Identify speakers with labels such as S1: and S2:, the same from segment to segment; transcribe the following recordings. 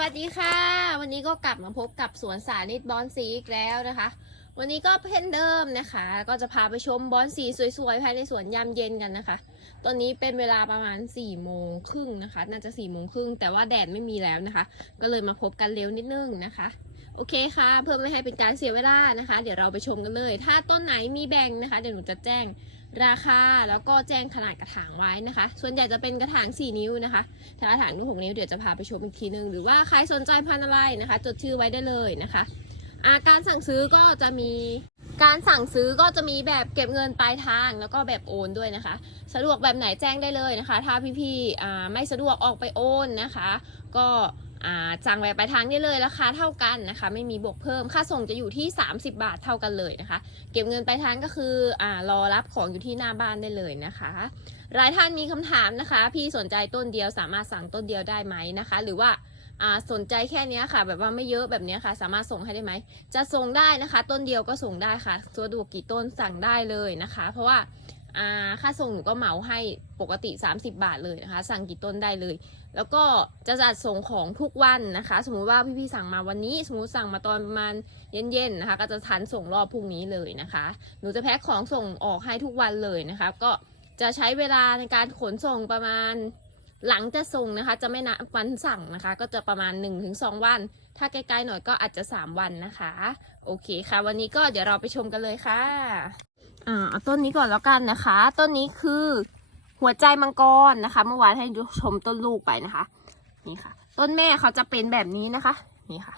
S1: วัสดีค่ะ วันนี้ก็กลับมาพบกับสวนสาธิตบอนสีอีกแล้วนะคะ วันนี้ก็เพ่นเดิมนะคะ ก็จะพาไปชมบอนสีสวยๆภายในสวนยามเย็นกันนะคะ ตอนนี้เป็นเวลาประมาณ4ี่โมงครึ่งนะคะ น่าจะ4ี่โมงครึ่งแต่ว่าแดดไม่มีแล้วนะคะ ก็เลยมาพบกันเร็วนิดนึงนะคะ โอเคค่ะ เพื่อไม่ให้เป็นการเสียเวลานะคะ เดี๋ยวเราไปชมกันเลย ถ้าต้นไหนมีแบ่งนะคะ เดี๋ยวหนูจะแจ้ง ราคาแล้วก็แจ้งขนาดกระถางไว้นะคะ ส่วนใหญ่จะเป็นกระถาง 4 นิ้วนะคะถ้ากระถางหกนิ้วเดี๋ยวจะพาไปชมอีกทีนึง หรือว่าใครสนใจพันธุ์อะไรนะคะ จดชื่อไว้ได้เลยนะคะอาการสั่งซื้อก็จะมีการสั่งซื้อก็จะมีแบบเก็บเงินปลายทางแล้วก็แบบโอนด้วยนะคะ สะดวกแบบไหนแจ้งได้เลยนะคะ ถ้าพี่ๆไม่สะดวกออกไปโอนนะคะ ก็ สั่งแบบปลายทางได้เลยราคาเท่ากันนะคะ ไม่มีบวกเพิ่มค่าส่งจะอยู่ที่ 30 บาทเท่ากันเลยนะคะ เก็บเงินปลายทางก็คืออรอรับของอยู่ที่หน้าบ้านได้เลยนะคะหลายท่านมีคำถามนะคะ พี่สนใจต้นเดียวสามารถสั่งต้นเดียวได้ไหมนะคะ หรือว่าสนใจแค่เนี้ยค่ะ แบบว่าไม่เยอะแบบเนี้ยค่ะ สามารถส่งให้ได้ไหม จะส่งได้นะคะ ต้นเดียวก็ส่งได้ค่ะสะดวกกี่ต้นสั่งได้เลยนะคะ เพราะว่า อ่าค่าส่งหนูก็เหมาให้ปกติ 30 บาทเลยนะคะ สั่งกี่ต้นได้เลย แล้วก็จะจัดส่งของทุกวันนะคะ สมมุติว่าพี่ๆสั่งมาวันนี้ สมมติสั่งมาตอนประมาณเย็นๆนะคะ ก็จะทันส่งรอบพรุ่งนี้เลยนะคะ หนูจะแพ็คของส่งออกให้ทุกวันเลยนะคะ ก็จะใช้เวลาในการขนส่งประมาณหลังจะส่งนะคะ จะไม่นับวันสั่งนะคะ ก็จะประมาณ 1-2 วัน ถ้าใกล้ๆหน่อยก็อาจจะ 3 วันนะคะ โอเคค่ะ วันนี้ก็เดี๋ยวเราไปชมกันเลยค่ะ อ่าเอาต้นนี้ก่อนแล้วกันนะคะ ต้นนี้คือหัวใจมังกรนะคะ เมื่อวานให้ดูชมต้นลูกไปนะคะ นี่ค่ะ ต้นแม่เขาจะเป็นแบบนี้นะคะ นี่ค่ะ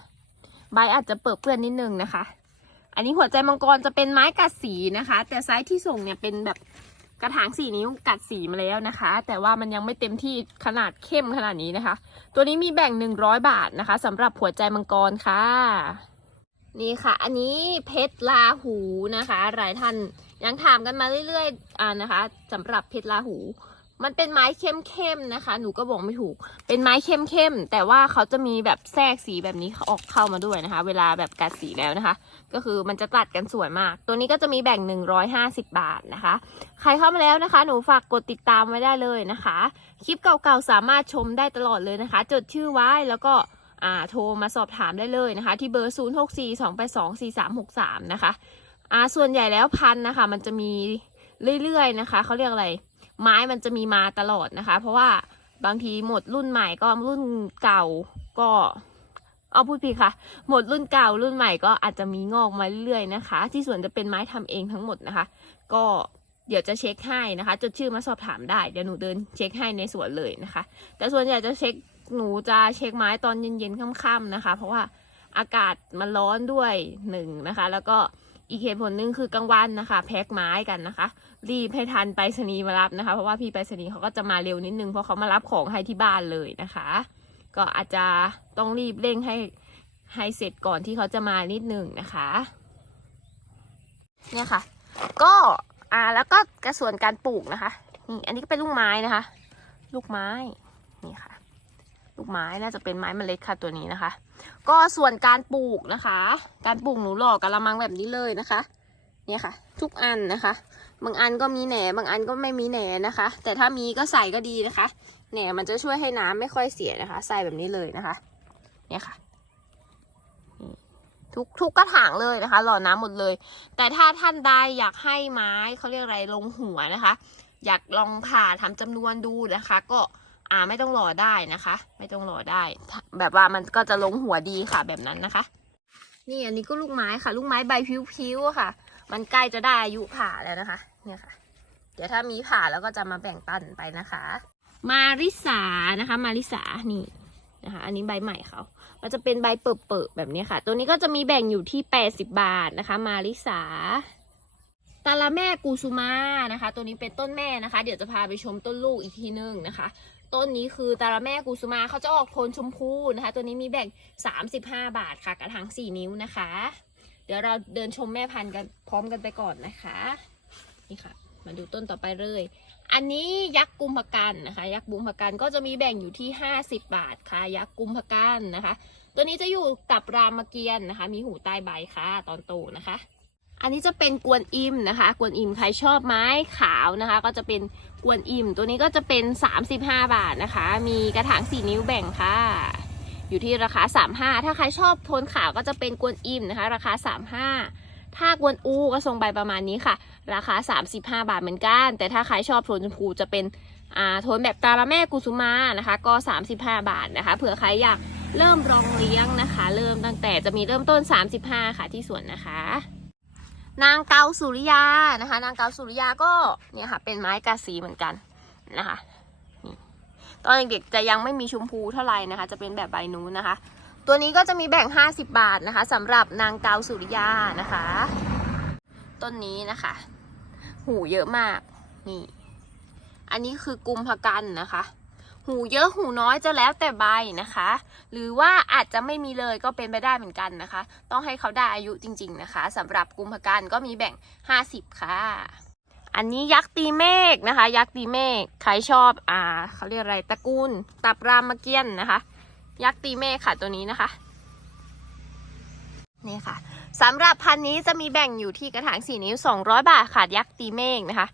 S1: ใบอาจจะเปิดเปื้อนนิดนึงนะคะ อันนี้หัวใจมังกรจะเป็นไม้กัดสีนะคะ แต่ไซส์ที่ส่งเนี่ยเป็นแบบกระถางสี่นิ้วกัดสีมาแล้วนะคะ แต่ว่ามันยังไม่เต็มที่ขนาดเข้มขนาดนี้นะคะ ตัวนี้มีแบ่ง100บาทนะคะสำหรับหัวใจมังกรค่ะ นี่ค่ะ อันนี้เพชรลาหูนะคะ หลายท่าน ยังถามกันมาเรื่อยๆอ่านะคะสำหรับเพชรลาหู มันเป็นไม้เข้มๆนะคะ หนูก็บอกไม่ถูก เป็นไม้เข้มๆแต่ว่าเขาจะมีแบบแทรกสีแบบนี้ออกเข้ามาด้วยนะคะ เวลาแบบกัดสีแล้วนะคะ ก็คือมันจะตัดกันสวยมาก ตัวนี้ก็จะมีแบ่ง 150 บาทนะคะ ใครเข้ามาแล้วนะคะ หนูฝากกดติดตามไว้ได้เลยนะคะ คลิปเก่าๆสามารถชมได้ตลอดเลยนะคะ จดชื่อไว้แล้วก็โทรมาสอบถามได้เลยนะคะ ที่เบอร์ 0642824363 นะคะ อ่าส่วนใหญ่แล้วพันธุ์นะคะ มันจะมีเรื่อยๆนะคะเขาเรียกอะไร ไม้มันจะมีมาตลอดนะคะ เพราะว่าบางทีหมดรุ่นใหม่ก็รุ่นเก่าก็เอาพูดผิดค่ะ หมดรุ่นเก่ารุ่นใหม่ก็อาจจะมีงอกมาเรื่อยๆนะคะ ที่สวนจะเป็นไม้ทำเองทั้งหมดนะคะ ก็เดี๋ยวจะเช็คให้นะคะ จดชื่อมาสอบถามได้เดี๋ยวหนูเดินเช็คให้ในสวนเลยนะคะ แต่ส่วนใหญ่จะเช็คหนูจะเช็คไม้ตอนเย็นๆค่ำๆนะคะ เพราะว่าอากาศมันร้อนด้วยหนึ่งนะคะ แล้วก็ อีกเหตุผลหนึ่งคือกลางวันนะคะ แพ็คไม้กันนะคะ รีบให้ทันไปรษณีย์มารับนะคะ เพราะว่าพี่ไปรษณีย์เขาก็จะมาเร็วนิดนึงเพราะเขามารับของให้ที่บ้านเลยนะคะ ก็อาจจะต้องรีบเร่งให้ให้เสร็จก่อนที่เขาจะมานิดนึงนะคะ เนี่ยค่ะ ก็อ่าแล้วก็กระส่วนการปลูกนะคะนี่อันนี้ก็เป็นลูกไม้นะคะ ลูกไม้นี่ค่ะ ไม้น่าจะเป็นไม้เมล็ดค่ะตัวนี้นะคะ ก็ส่วนการปลูกนะคะ การปลูกหนูหลอกกระมังแบบนี้เลยนะคะ เนี่ยค่ะ ทุกอันนะคะ บางอันก็มีแหนบางอันก็ไม่มีแหนนะคะ แต่ถ้ามีก็ใส่ก็ดีนะคะแหนมันจะช่วยให้น้ำไม่ค่อยเสียนะคะ ใส่แบบนี้เลยนะคะ เนี่ยค่ะทุกทุกกระถางเลยนะคะ หล่อน้ำหมดเลย แต่ถ้าท่านใดอยากให้ไม้เขาเรียกอะไรลงหัวนะคะ อยากลองผ่าทำจำนวนดูนะคะ ก็ อ่าไม่ต้องรอได้นะคะ ไม่ต้องรอได้ แบบว่ามันก็จะลงหัวดีค่ะแบบนั้นนะคะ นี่อันนี้ก็ลูกไม้ค่ะ ลูกไม้ใบพิ้วๆค่ะ มันใกล้จะได้อายุผ่าแล้วนะคะ เนี่ยค่ะ เดี๋ยวถ้ามีผ่าแล้วก็จะมาแบ่งปันไปนะคะ มาริสานะคะ มาริสานี่นะคะ อันนี้ใบใหม่เขามันจะเป็นใบเปิดๆแบบนี้ค่ะ ตัวนี้ก็จะมีแบ่งอยู่ที่ 80 บาทนะคะ มาริสาตาละแม่กูซูมานะคะ ตัวนี้เป็นต้นแม่นะคะ เดี๋ยวจะพาไปชมต้นลูกอีกทีนึงนะคะ ต้นนี้คือตาละแม่กูซูมาเขาจะออกโทนชมพูนะคะ ตัวนี้มีแบ่ง 35 บาทค่ะ กระถาง4 นิ้วนะคะ เดี๋ยวเราเดินชมแม่พันธุ์กันพร้อมกันไปก่อนนะคะ นี่ค่ะ มาดูต้นต่อไปเลย อันนี้ยักษ์กุมภกันนะคะ ยักษ์กุมภกันก็จะมีแบ่งอยู่ที่ 50 บาทค่ะ ยักษ์กุมภกันนะคะ ตัวนี้จะอยู่กับรามเกียรติ์นะคะ มีหูใต้ใบค่ะ ตอนโตนะคะ อันนี้จะเป็นกวนอิมนะคะ กวนอิมใครชอบไม้ขาวนะคะ ก็จะเป็นกวนอิมตัวนี้ก็จะเป็น 35 บาทนะคะ มีกระถาง4 นิ้วแบ่งค่ะ อยู่ที่ราคา 35 ถ้าใครชอบโทนขาวก็จะเป็นกวนอิมนะคะ ราคา 35 ถ้ากวนอูก็ทรงใบประมาณนี้ค่ะ ราคา 35 บาทเหมือนกัน แต่ถ้าใครชอบโทนชมพูจะเป็นโทนแบบกาลาแม่กุสุมานะคะ ก็ 35 บาทนะคะ เผื่อใครอยากเริ่มลองเลี้ยงนะคะ เริ่มตั้งแต่จะมีเริ่มต้น 35 ค่ะที่สวนนะคะ นางเกาสุริยานะคะ นางเกาสุริยาก็เนี่ยค่ะ เป็นไม้กาสีเหมือนกันนะคะนี่ตอนเด็กๆจะยังไม่มีชมพูเท่าไหร่นะคะ จะเป็นแบบใบนู้นนะคะ ตัวนี้ก็จะมีแบ่ง 50 บาทนะคะสำหรับนางเกาสุริยานะคะ ต้นนี้นะคะ หูเยอะมากนี่ อันนี้คือกุมภกันนะคะ หูเยอะหูน้อยจะแล้วแต่ใบนะคะ หรือว่าอาจจะไม่มีเลยก็เป็นไปได้เหมือนกันนะคะ ต้องให้เขาได้อายุจริง ๆนะคะสำหรับกุมภกันก็มีแบ่ง 50 ค่ะ อันนี้ยักษ์ตีเมฆนะคะ ยักษ์ตีเมฆใครชอบอ่าเขาเรียกอะไรตระกูล ตับรามเกียนนะคะ ยักษ์ตีเมฆค่ะตัวนี้นะคะนี่ค่ะสำหรับพันนี้จะมีแบ่งอยู่ที่กระถาง 4 นิ้ว 200 บาทค่ะยักษ์ตีเมฆนะคะ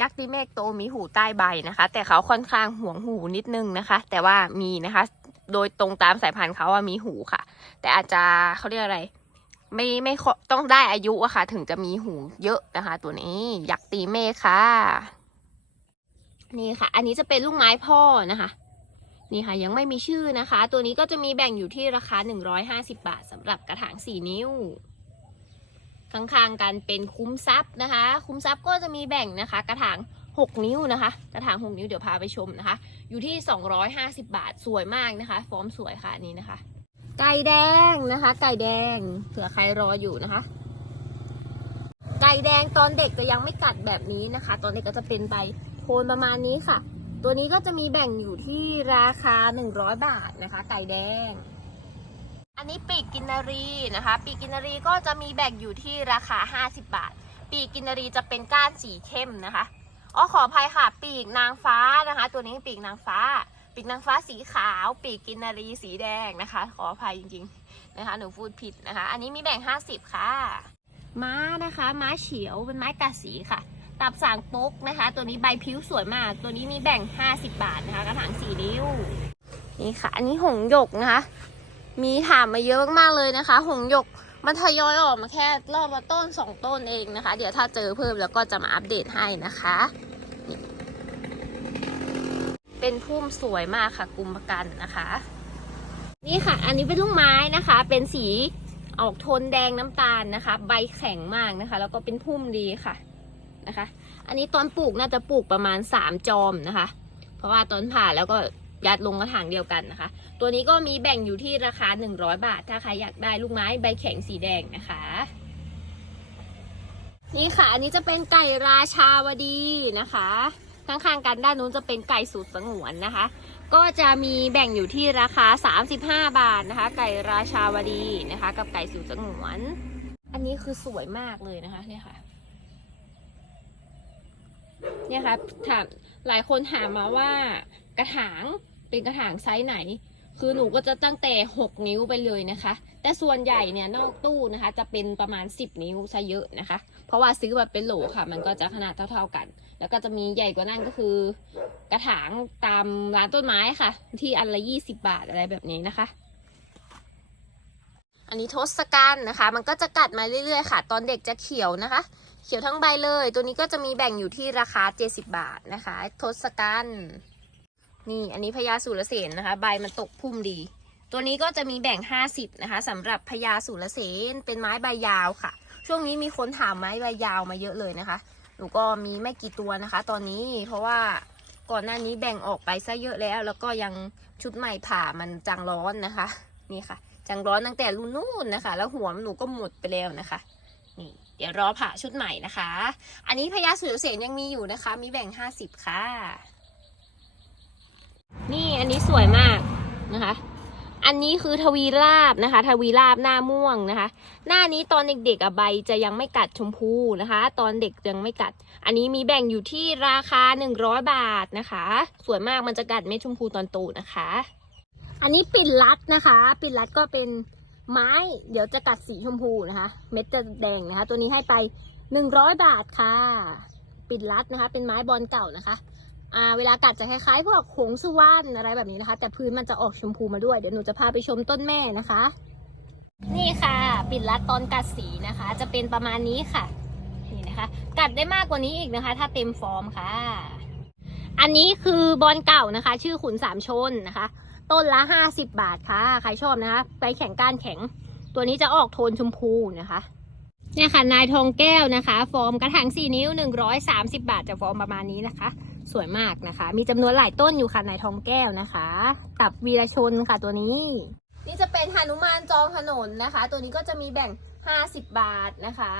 S1: ยักษ์ตีเมฆโตมีหูใต้ใบนะคะ แต่เขาค่อนข้างห่วงหูนิดนึงนะคะ แต่ว่ามีนะคะ โดยตรงตามสายพันธุ์เขาว่ามีหูค่ะ แต่อาจจะเขาเรียกอะไร ไม่ไม่ต้องได้อายุอะค่ะ ถึงจะมีหูเยอะนะคะ ตัวนี้ยักษ์ตีเมฆค่ะ นี่ค่ะ อันนี้จะเป็นลูกไม้พ่อนะคะนี่ค่ะยังไม่มีชื่อนะคะ ตัวนี้ก็จะมีแบ่งอยู่ที่ราคา 150 บาทสำหรับกระถาง 4 นิ้ว ข้างๆกันเป็นคุ้มซับนะคะ คุ้มซับก็จะมีแบ่งนะคะ กระถาง 6 นิ้วนะคะ กระถาง 6 นิ้วเดี๋ยวพาไปชมนะคะ อยู่ที่ 250 บาทสวยมากนะคะ ฟอร์มสวยค่ะอันนี้นะคะ ไก่แดงนะคะ ไก่แดงเผื่อใครรออยู่นะคะ ไก่แดงตอนเด็กจะยังไม่กัดแบบนี้นะคะ ตอนเด็กก็จะเป็นใบโคนประมาณนี้ค่ะ ตัวนี้ก็จะมีแบ่งอยู่ที่ราคา 100 บาทนะคะ ไก่แดง อันนี้ปีกกินนารีนะคะ ปีกกินนารีก็จะมีแบ่งอยู่ที่ราคา 50 บาท ปีกกินนารีจะเป็นก้านสีเข้มนะคะอ๋อขออภัยค่ะ ปีกนางฟ้านะคะ ตัวนี้ปีกนางฟ้า ปีกนางฟ้าสีขาว ปีกกินนารีสีแดงนะคะ ขออภัยจริงๆนะคะหนูพูดผิดนะคะ อันนี้มีแบ่ง 50 ค่ะ ม้านะคะม้าเฉียวเป็นไม้กาสีค่ะ ตับสางปกนะคะ ตัวนี้ใบผิวสวยมาก ตัวนี้มีแบ่ง 50 บาทนะคะกระถางสี่นิ้วนี่ค่ะ อันนี้หงหยกนะคะ มีถามมาเยอะมากๆเลยนะคะ หงหยกมันทยอยออกมาแค่รอบละต้นสองต้นเองนะคะ เดี๋ยวถ้าเจอเพิ่มแล้วก็จะมาอัปเดตให้นะคะ เป็นพุ่มสวยมากค่ะกุมภกันนะคะ นี่ค่ะ อันนี้เป็นลูกไม้นะคะ เป็นสีออกโทนแดงน้ำตาลนะคะ ใบแข็งมากนะคะ แล้วก็เป็นพุ่มดีค่ะนะคะ อันนี้ตอนปลูกน่าจะปลูกประมาณ3จอมนะคะ เพราะว่าตอนผ่าแล้วก็ ยัดลงกระถางเดียวกันนะคะ ตัวนี้ก็มีแบ่งอยู่ที่ราคา 100 บาท ถ้าใครอยากได้ลูกไม้ใบแข็งสีแดงนะคะ นี่ค่ะ อันนี้จะเป็นไก่ราชาวดีนะคะข้างๆกันด้านนู้นจะเป็นไก่สูตรสงวนนะคะ ก็จะมีแบ่งอยู่ที่ราคา 35 บาทนะคะ ไก่ราชาวดีนะคะ กับไก่สูตรสงวน อันนี้คือสวยมากเลยนะคะเนี่ยค่ะเนี่ยค่ะถามหลายคนถามมาว่ากระถาง เป็นกระถางไซส์ไหน คือหนูก็จะตั้งแต่ 6 นิ้วไปเลยนะคะ แต่ส่วนใหญ่เนี่ยนอกตู้นะคะ จะเป็นประมาณ 10 นิ้วซะเยอะนะคะ เพราะว่าซื้อมาเป็นโหลค่ะ มันก็จะขนาดเท่าๆกัน แล้วก็จะมีใหญ่กว่านั้นก็คือ กระถางตามร้านต้นไม้ค่ะ ที่อันละ20 บาทอะไรแบบนี้นะคะอันนี้ทศกัณฐ์นะคะ มันก็จะกัดมาเรื่อยๆค่ะ ตอนเด็กจะเขียวนะคะ เขียวทั้งใบเลย ตัวนี้ก็จะมีแบ่งอยู่ที่ราคา 70 บาทนะคะ ทศกัณฐ์ นี่อันนี้พญาสุรเสนนะคะ ใบมันตกพุ่มดี ตัวนี้ก็จะมีแบ่ง 50 นะคะสำหรับพญาสุรเสนเป็นไม้ใบยาวค่ะ ช่วงนี้มีคนถามไม้ใบยาวมาเยอะเลยนะคะ หนูก็มีไม่กี่ตัวนะคะ ตอนนี้เพราะว่าก่อนหน้านี้แบ่งออกไปซะเยอะแล้ว แล้วก็ยังชุดใหม่ผ่ามันจังร้อนนะคะ นี่ค่ะ จังร้อนตั้งแต่รุ่นนู่นนะคะ แล้วหัวหนูก็หมดไปแล้วนะคะนี่เดี๋ยวรอผ่าชุดใหม่นะคะ อันนี้พญาสุรเสนยังมีอยู่นะคะ มีแบ่ง 50 ค่ะ นี่อันนี้สวยมากนะคะ อันนี้คือทวีราบนะคะ ทวีราบหน้าม่วงนะคะ หน้านี้ตอนเด็กๆอะใบจะยังไม่กัดชมพูนะคะ ตอนเด็กยังไม่กัด อันนี้มีแบ่งอยู่ที่ราคา 100 บาทนะคะ สวยมากมันจะกัดเม็ดชมพูตอนโตนะคะ อันนี้ปิ่นรัดนะคะ ปิ่นรัดก็เป็นไม้เดี๋ยวจะกัดสีชมพูนะคะ เม็ดจะแดงนะคะ ตัวนี้ให้ไป 100 บาทค่ะ ปิ่นรัดนะคะ เป็นไม้บอลเก่านะคะ อ่าเวลากัดจะคล้ายๆพวกหงสุวรรณอะไรแบบนี้นะคะ แต่พื้นมันจะออกชมพูมาด้วย เดี๋ยวหนูจะพาไปชมต้นแม่นะคะ นี่ค่ะ ปิดรัดตอนกัดสีนะคะ จะเป็นประมาณนี้ค่ะ นี่นะคะ กัดได้มากกว่านี้อีกนะคะ ถ้าเต็มฟอร์มค่ะ อันนี้คือบอลเก่านะคะ ชื่อขุนสามชนนะคะ ต้นละห้าสิบบาทค่ะ ใครชอบนะคะ ไปแข่งก้านแข็ง ตัวนี้จะออกโทนชมพูนะคะเนี่ยค่ะนายทองแก้วนะคะ ฟอร์มกระถาง4นิ้ว130บาทจะฟอร์มประมาณนี้นะคะ สวยมากนะคะ มีจำนวนหลายต้นอยู่ค่ะนายทองแก้วนะคะกับวีรชนค่ะตัวนี้ นี่จะเป็นหนุมานจองถนนนะคะ ตัวนี้ก็จะมีแบ่ง 50 บาทนะคะ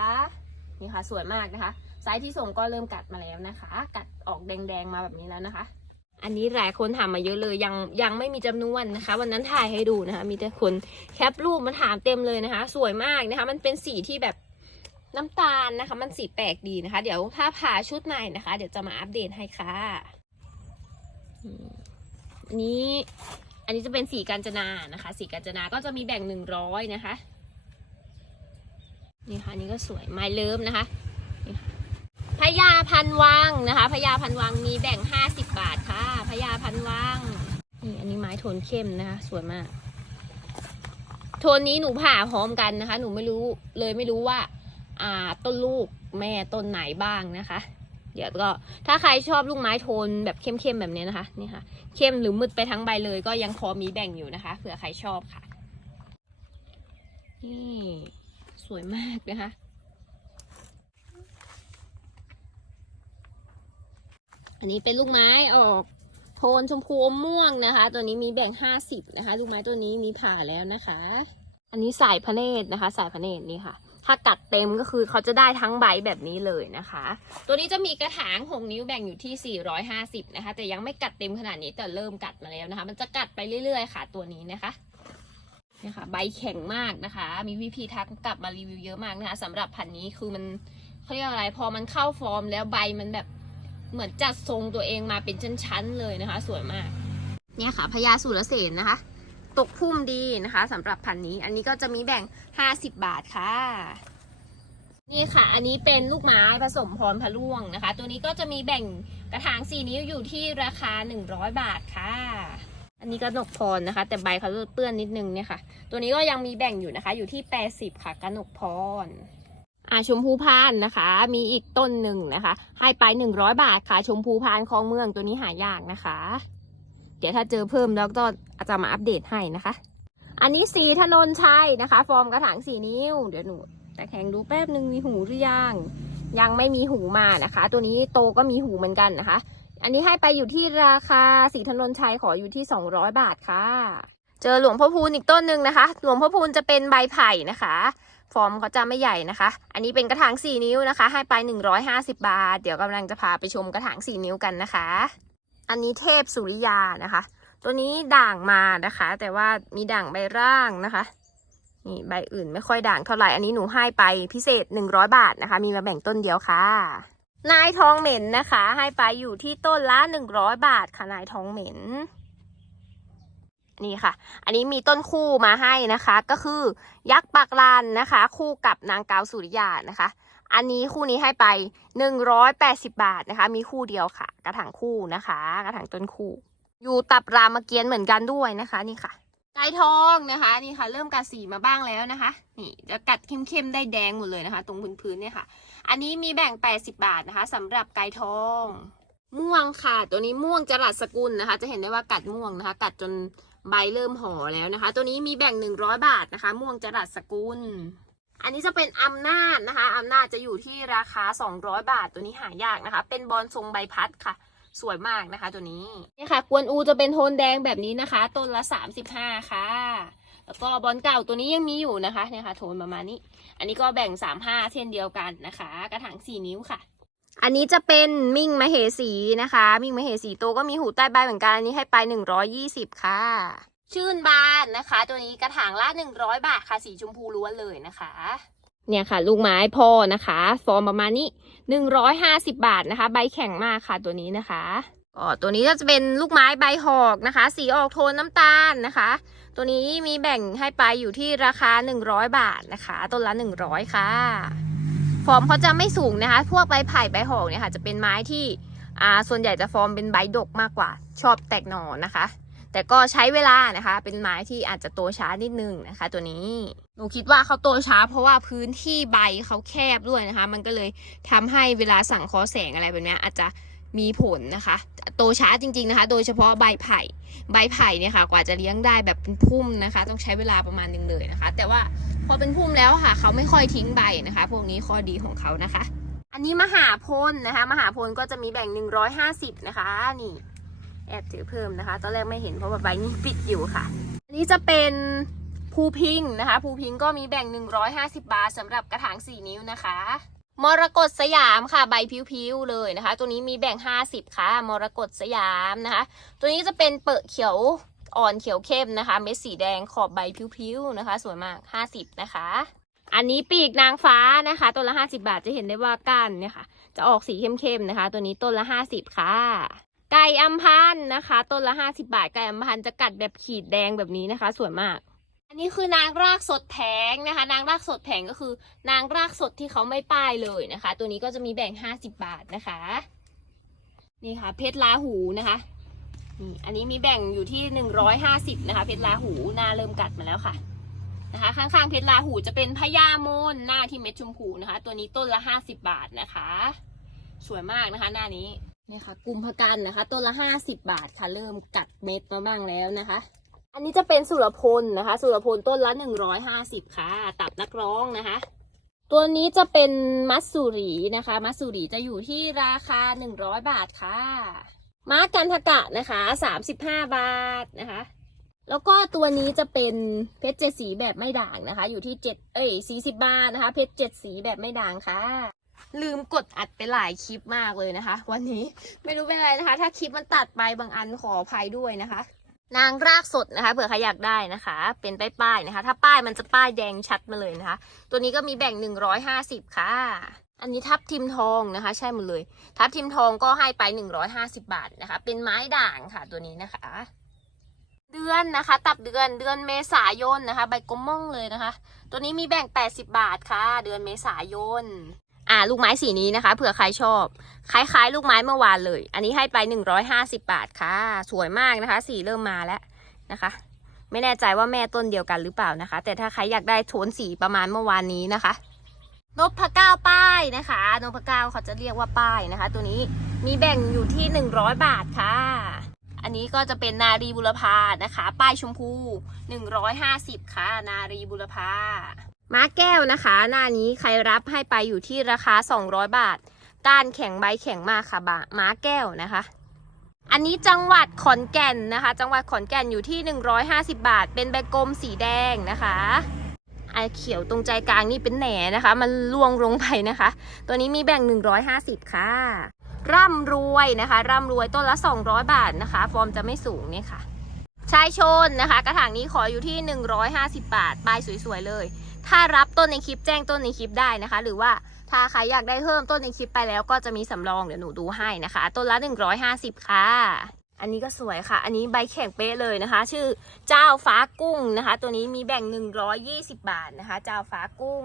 S1: นี่ค่ะสวยมากนะคะไซส์ที่ส่งก็เริ่มกัดมาแล้วนะคะ กัดออกแดงๆมาแบบนี้แล้วนะคะ อันนี้หลายคนถามมาเยอะเลยยังยังไม่มีจำนวนนะคะ วันนั้นถ่ายให้ดูนะคะ มีแต่คนแคปรูปมาถามเต็มเลยนะคะ สวยมากนะคะ มันเป็นสีที่แบบ น้ำตาลนะคะ มันสีแปลกดีนะคะ เดี๋ยวถ้าผ่าชุดใหม่นะคะ เดี๋ยวจะมาอัปเดตให้ค่ะนี้อันนี้จะเป็นสีกาญจนานะคะ สีกาญจนาก็จะมีแบ่งหนึ่งร้อยนะคะ นี่ค่ะนี่ก็สวยไม้เลิฟนะคะพญาพันวังนะคะพญาพันวังมีแบ่งห้าสิบบาทค่ะพญาพันวังนี่อันนี้ไม้โทนเข้มนะคะ สวยมาก โทนนี้หนูผ่าพร้อมกันนะคะ หนูไม่รู้เลยไม่รู้ว่า ต้นลูกแม่ต้นไหนบ้างนะคะ เดี๋ยวก็ถ้าใครชอบลูกไม้โทนแบบเข้มๆแบบนี้นะคะนี่ค่ะ เข้มหรือมืดไปทั้งใบเลย ก็ยังพอมีแบ่งอยู่นะคะเผื่อใครชอบค่ะนี่สวยมากนะคะอันนี้เป็นลูกไม้ออกโทนชมพูอมม่วงนะคะ ตัวนี้มีแบ่งห้าสิบนะคะ ลูกไม้ตัวนี้มีผ่าแล้วนะคะ อันนี้สายพระเนตรนะคะ สายพระเนตรนี่ค่ะ ถ้ากัดเต็มก็คือเขาจะได้ทั้งใบแบบนี้เลยนะคะ ตัวนี้จะมีกระถางหกนิ้วแบ่งอยู่ที่ 450 นะคะ แต่ยังไม่กัดเต็มขนาดนี้แต่เริ่มกัดมาแล้วนะคะ มันจะกัดไปเรื่อยๆ ค่ะ ตัวนี้นะคะนี่ค่ะใบแข็งมากนะคะ มีวิพีทักกลับมารีวิวเยอะมากนะคะสำหรับพันนี้คือมันเขาเรียกอะไร พอมันเข้าฟอร์มแล้วใบมันแบบเหมือนจัดทรงตัวเองมาเป็นชั้นๆเลยนะคะ สวยมาก เนี่ยค่ะพญาสุรเสนนะคะ ตกพุ่มดีนะคะสำหรับพันนี้ อันนี้ก็จะมีแบ่ง 50 บาทค่ะ นี่ค่ะ อันนี้เป็นลูกไม้ผสมพรพะล่วงนะคะ ตัวนี้ก็จะมีแบ่งกระถาง4นิ้วอยู่ที่ราคา 100 บาทค่ะ อันนี้ก็นกพรนะคะ แต่ใบเขาเปื้อนนิดนึงเนี่ยค่ะ ตัวนี้ก็ยังมีแบ่งอยู่นะคะ อยู่ที่ 80 ค่ะกระหนกพรอ่าชมพูพานนะคะ มีอีกต้นหนึ่งนะคะ ให้ไป 100 บาทค่ะ ชมพูพานคลองเมืองตัวนี้หายากนะคะ เดี๋ยวถ้าเจอเพิ่มแล้วก็อาจจะมาอัปเดตให้นะคะ อันนี้สีถนนชัยนะคะ ฟอร์มกระถางสี่นิ้ว เดี๋ยวหนูแต่แข่งดูแป๊บหนึ่งมีหูหรือยังยังไม่มีหูมานะคะ ตัวนี้โตก็มีหูเหมือนกันนะคะ อันนี้ให้ไปอยู่ที่ราคาสีถนนชัยขออยู่ที่ 200 บาทค่ะ เจอหลวงพ่อพูนอีกต้นหนึ่งนะคะ หลวงพ่อพูนจะเป็นใบไผ่นะคะฟอร์มเขาจะไม่ใหญ่นะคะ อันนี้เป็นกระถาง 4 นิ้วนะคะ ให้ไป 150 บาท เดี๋ยวกำลังจะพาไปชมกระถาง 4 นิ้วกันนะคะ อันนี้เทพสุริยานะคะ ตัวนี้ด่างมานะคะ แต่ว่ามีด่างใบร่างนะคะนี่ใบอื่นไม่ค่อยด่างเท่าไหร่ อันนี้หนูให้ไปพิเศษ100บาทนะคะ มีมาแบ่งต้นเดียวค่ะ นายทองเหม็นนะคะ ให้ไปอยู่ที่ต้นละ100บาทค่ะนายทองเหม็น นี่ค่ะ อันนี้มีต้นคู่มาให้นะคะ ก็คือยักษ์ปากลานนะคะ คู่กับนางกาวสุริยานะคะ อันนี้คู่นี้ให้ไป 180 บาทนะคะ มีคู่เดียวค่ะ กระถางคู่นะคะ กระถางต้นคู่ อยู่ตับรามเกียนเหมือนกันด้วยนะคะนี่ค่ะไก่ทองนะคะนี่ค่ะ เริ่มกัดสีมาบ้างแล้วนะคะ นี่จะกัดเข้มๆได้แดงหมดเลยนะคะ ตรงพื้นๆเนี่ยค่ะ อันนี้มีแบ่ง 80 บาทนะคะสำหรับไก่ทอง ม่วงค่ะ ตัวนี้ม่วงจรัสสกุลนะคะ จะเห็นได้ว่ากัดม่วงนะคะ กัดจนใบเริ่มห่อแล้วนะคะ ตัวนี้มีแบ่ง 100 บาทนะคะ ม่วงจรัสสกุล อันนี้จะเป็นอำนาจนะคะอำนาจจะอยู่ที่ราคา 200 บาทตัวนี้หายากนะคะ เป็นบอลทรงใบพัดค่ะ สวยมากนะคะ ตัวนี้นี่ค่ะ กวนอูจะเป็นโทนแดงแบบนี้นะคะ ต้นละ 35 ค่ะ แล้วก็บอลเก่าตัวนี้ยังมีอยู่นะคะเนี่ยค่ะ โทนประมาณนี้ อันนี้ก็แบ่ง 35 เช่นเดียวกันนะคะ กระถาง 4 นิ้วค่ะ อันนี้จะเป็นมิ่งมเหสีนะคะ มิ่งมเหสีโตก็มีหูใต้ใบเหมือนกันอันนี้ให้ไป 120 ค่ะ ชื่นบานนะคะ ตัวนี้กระถางละ100บาทค่ะสีชมพูล้วนเลยนะคะ เนี่ยค่ะ ลูกไม้พ่อนะคะฟอร์มประมาณนี้150บาทนะคะ ใบแข็งมากค่ะตัวนี้นะคะก็ตัวนี้ก็จะเป็นลูกไม้ใบหอกนะคะ สีออกโทนน้ำตาลนะคะ ตัวนี้มีแบ่งให้ไปอยู่ที่ราคา 100 บาทนะคะ ต้นละ 100 ค่ะ ฟอร์มเขาจะไม่สูงนะคะ พวกใบไผ่ใบหอกเนี่ยค่ะ จะเป็นไม้ที่อ่าส่วนใหญ่จะฟอร์มเป็นใบดกมากกว่า ชอบแตกหน่อนะคะ แต่ก็ใช้เวลานะคะ เป็นไม้ที่อาจจะโตช้านิดนึงนะคะ ตัวนี้ หนูคิดว่าเขาโตช้า เพราะว่าพื้นที่ใบเขาแคบด้วยนะคะ มันก็เลยทำให้เวลาสั่งคอแสงอะไรแบบนี้อาจจะมีผลนะคะ โตช้าจริง ๆนะคะ โดยเฉพาะใบไผ่ ใบไผ่เนี่ยค่ะ กว่าจะเลี้ยงได้แบบเป็นพุ่มนะคะ ต้องใช้เวลาประมาณหนึ่งเลยนะคะ แต่ว่าพอเป็นพุ่มแล้วค่ะ เขาไม่ค่อยทิ้งใบนะคะ พวกนี้ข้อดีของเขานะคะ อันนี้มหาพลนะคะ มหาพลก็จะมีแบ่ง 150 นะคะนี่ แอบถือเพิ่มนะคะ ตอนแรกไม่เห็นเพราะว่าใบนี้ปิดอยู่ค่ะ อันนี้จะเป็นภูพิงนะคะ ภูพิงก็มีแบ่ง 150 บาทสำหรับกระถาง 4 นิ้วนะคะ มรกตสยามค่ะใบพิ้วๆเลยนะคะ ตัวนี้มีแบ่ง 50 ค่ะ มรกตสยามนะคะ ตัวนี้จะเป็นเปอะเขียวอ่อนเขียวเข้มนะคะ เม็ดสีแดงขอบใบพิ้วๆนะคะ สวยมาก 50 นะคะ อันนี้ปีกนางฟ้านะคะ ต้นละ 50 บาทจะเห็นได้ว่าก้านเนี่ยค่ะ จะออกสีเข้มๆนะคะ ตัวนี้ต้นละ 50 ค่ะ ไก่อัมพันธ์นะคะ ต้นละ50บาทไก่อัมพันธ์จะกัดแบบขีดแดงแบบนี้นะคะ สวยมาก อันนี้คือนางรากสดแผงนะคะ นางรากสดแผงก็คือ นางรากสดที่เขาไม่ป้ายเลยนะคะ ตัวนี้ก็จะมีแบ่ง50บาทนะคะ นี่ค่ะ เพชรลาหูนะคะนี่อันนี้มีแบ่งอยู่ที่150นะคะ เพชรลาหูหน้าเริ่มกัดมาแล้วค่ะนะคะข้างๆเพชรลาหูจะเป็นพญามนหน้าที่เม็ดชมพูนะคะ ตัวนี้ต้นละ50บาทนะคะ สวยมากนะคะ หน้านี้ นี่ค่ะกุมภกันนะคะต้นละ50บาทค่ะ เริ่มกัดเม็ดมาบ้างแล้วนะคะ อันนี้จะเป็นสุรพลนะคะ สุรพลต้นละ150ค่ะ ตับนักร้องนะคะ ตัวนี้จะเป็นมัสสุรีนะคะ มัสสุรีจะอยู่ที่ราคา100บาทค่ะม้ากันทกะนะคะ35บาทนะคะ แล้วก็ตัวนี้จะเป็นเพชรเจ็ดสีแบบไม่ด่างนะคะ อยู่ที่เจ็ดเอ้ยสี่สิบาทนะคะ เพชรเจ็ดสีแบบไม่ด่างค่ะ ลืมกดอัดไปหลายคลิปมากเลยนะคะ วันนี้ไม่รู้เป็นอะไรนะคะ ถ้าคลิปมันตัดไปบางอันขออภัยด้วยนะคะ นางรากสดนะคะเผื่อใครอยากได้นะคะ เป็นป้ายป้ายๆนะคะ ถ้าป้ายมันจะป้ายแดงชัดมาเลยนะคะ ตัวนี้ก็มีแบ่ง 150 ค่ะ อันนี้ทับทิมทองนะคะ ใช่หมดเลย ทับทิมทองก็ให้ไป 150 บาทนะคะ เป็นไม้ด่างค่ะตัวนี้นะคะเดือนนะคะ ตับเดือนเดือนเมษายนนะคะ ใบกลมม่องเลยนะคะ ตัวนี้มีแบ่ง 80 บาทค่ะ เดือนเมษายน อ่าลูกไม้สีนี้นะคะเผื่อใครชอบ คล้ายๆ ลูกไม้เมื่อวานเลย อันนี้ให้ไป 150 บาทค่ะ สวยมากนะคะ สีเริ่มมาแล้วนะคะ ไม่แน่ใจว่าแม่ต้นเดียวกันหรือเปล่านะคะ แต่ถ้าใครอยากได้โทนสีประมาณเมื่อวานนี้นะคะนพเก้าป้ายนะคะนพเก้าเขาจะเรียกว่าป้ายนะคะ ตัวนี้มีแบ่งอยู่ที่ 100 บาทค่ะ อันนี้ก็จะเป็นนารีบุรพานะคะ ป้ายชมพู 150 ค่ะ นารีบุรพา ม้าแก้วนะคะ หน้านี้ใครรับให้ไปอยู่ที่ราคา 200 บาท กานแข็งใบแข็งมากค่ะบะม้าแก้วนะคะ อันนี้จังหวัดขอนแก่นนะคะ จังหวัดขอนแก่นอยู่ที่ 150 บาท เป็นใบกลมสีแดงนะคะไอเขียวตรงใจกลางนี่เป็นแหนนะคะ มันล่วงลงไปนะคะ ตัวนี้มีแบ่ง 150 ค่ะ ร่ำรวยนะคะ ร่ำรวยต้นละ 200 บาทนะคะ ฟอร์มจะไม่สูงเนี่ยค่ะชายชนนะคะ กระถางนี้ขออยู่ที่ 150 บาทปลายสวยๆเลย ถ้ารับต้นในคลิปแจ้งต้นในคลิปได้นะคะ หรือว่าถ้าใครอยากได้เพิ่มต้นในคลิปไปแล้วก็จะมีสำรองเดี๋ยวหนูดูให้นะคะ ต้นละ 150 ค่ะ อันนี้ก็สวยค่ะ อันนี้ใบแข็งเป๊ะเลยนะคะ ชื่อเจ้าฟ้ากุ้งนะคะ ตัวนี้มีแบ่ง 120 บาทนะคะ เจ้าฟ้ากุ้ง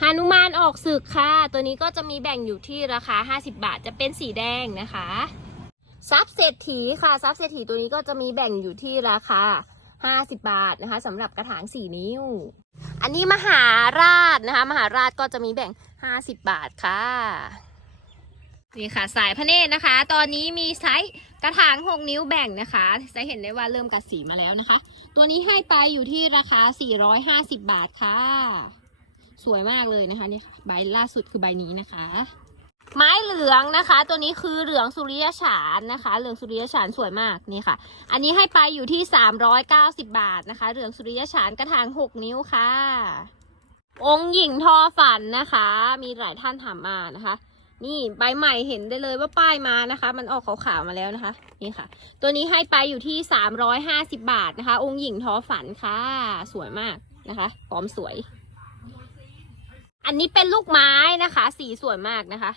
S1: หานุมานออกศึกค่ะ ตัวนี้ก็จะมีแบ่งอยู่ที่ราคา 50 บาทจะเป็นสีแดงนะคะซับเศรษฐีค่ะซับเศรษฐีตัวนี้ก็จะมีแบ่งอยู่ที่ราคา 50 บาทนะคะสำหรับกระถาง 4 นิ้ว อันนี้มหาราชนะคะ มหาราชก็จะมีแบ่ง 50 บาทค่ะนี่ค่ะสายพระเนตรนะคะ ตอนนี้มีไซส์กระถาง 6 นิ้วแบ่งนะคะจะเห็นได้ว่าเริ่มกัดสีมาแล้วนะคะ ตัวนี้ให้ไปอยู่ที่ราคา 450 บาทค่ะ สวยมากเลยนะคะนี่ค่ะใบล่าสุดคือใบนี้นะคะ ไม้เหลืองนะคะ ตัวนี้คือเหลืองสุริยฉานนะคะ เหลืองสุริยฉานสวยมากนี่ค่ะ อันนี้ให้ไปอยู่ที่ 390 บาทนะคะ เหลืองสุริยฉานกระถาง 6 นิ้วค่ะ องค์หญิงทอฝันนะคะ มีหลายท่านถามมานะคะ นี่ใบใหม่เห็นได้เลยว่าป้ายมานะคะ มันออกขาวๆมาแล้วนะคะ นี่ค่ะ ตัวนี้ให้ไปอยู่ที่ 350 บาทนะคะ องค์หญิงทอฝันค่ะ สวยมากนะคะพร้อมสวย อันนี้เป็นลูกไม้นะคะ สีสวยมากนะคะ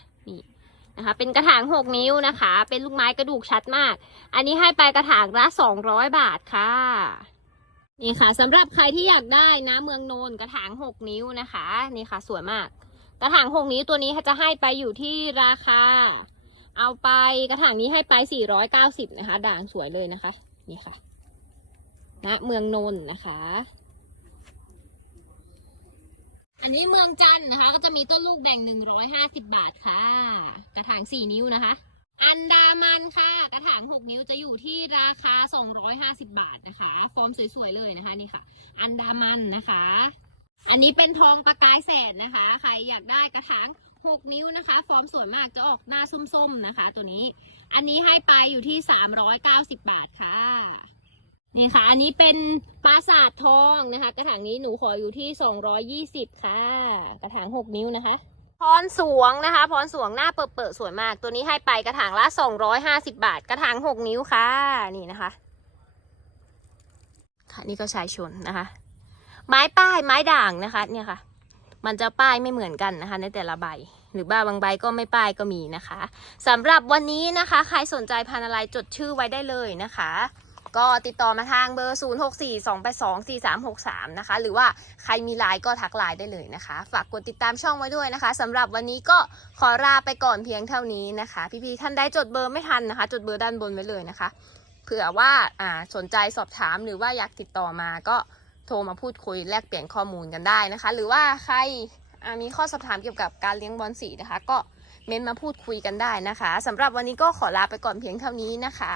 S1: นะคะ เป็นกระถาง 6 นิ้วนะคะ เป็นลูกไม้กระดูกชัดมาก อันนี้ให้ไปกระถางละ 200 บาทค่ะ นี่ค่ะสำหรับใครที่อยากได้นะเมืองโนนกระถาง 6 นิ้วนะคะ นี่ค่ะสวยมาก กระถาง 6 นิ้วตัวนี้จะให้ไปอยู่ที่ราคา เอาไปกระถางนี้ให้ไปสี่ร้อยเก้าสิบนะคะ ด่างสวยเลยนะคะ นี่ค่ะณเมืองนนท์นะคะ อันนี้เมืองจันนะคะ ก็จะมีต้นลูกแบ่งหนึ่งร้อยห้าสิบบาทค่ะ กระถางสี่นิ้วนะคะ อันดามันค่ะ กระถางหกนิ้วจะอยู่ที่ราคาสองร้อยห้าสิบบาทนะคะ ฟอร์มสวยๆเลยนะคะนี่ค่ะ อันดามันนะคะ อันนี้เป็นทองประกายแสนนะคะ ใครอยากได้กระถางหกนิ้วนะคะ ฟอร์มสวยมากจะออกหน้าส้มๆนะคะ ตัวนี้ อันนี้ให้ไปอยู่ที่สามร้อยเก้าสิบบาทค่ะ นี่ค่ะ อันนี้เป็นปราสาททองนะคะ กระถางนี้หนูขออยู่ที่สองร้อยี่สิบค่ะ กระถางหกนิ้วนะคะ พรสวงนะคะ พรสวงหน้าเปิดๆสวยมาก ตัวนี้ให้ไปกระถางละสองร้อยห้าสิบาท กระถางหกนิ้วค่ะ นี่นะคะ ค่ะนี่ก็ชายชนนะคะ ไม้ป้ายไม้ด่างนะคะ เนี่ยค่ะ มันจะป้ายไม่เหมือนกันนะคะ ในแต่ละใบหรือบ้าบางใบก็ไม่ป้ายก็มีนะคะสำหรับวันนี้นะคะ ใครสนใจพันอะไรจดชื่อไว้ได้เลยนะคะ ก็ติดต่อมาทางเบอร์ 0 6 4 2 8 2 4 3 6 3 นะคะ หรือว่าใครมีไลน์ก็ทักไลน์ได้เลยนะคะ ฝากกดติดตามช่องไว้ด้วยนะคะสำหรับวันนี้ก็ขอลาไปก่อนเพียงเท่านี้นะคะ พี่ๆท่านใดจดเบอร์ไม่ทันนะคะ จดเบอร์ด้านบนไว้เลยนะคะ เผื่อว่าอ่าสนใจสอบถามหรือว่าอยากติดต่อมาก็โทรมาพูดคุยแลกเปลี่ยนข้อมูลกันได้นะคะ หรือว่าใครมีข้อสอบถามเกี่ยวกับการเลี้ยงบอลสีนะคะ ก็เม้นมาพูดคุยกันได้นะคะสำหรับวันนี้ก็ขอลาไปก่อนเพียงเท่านี้นะคะ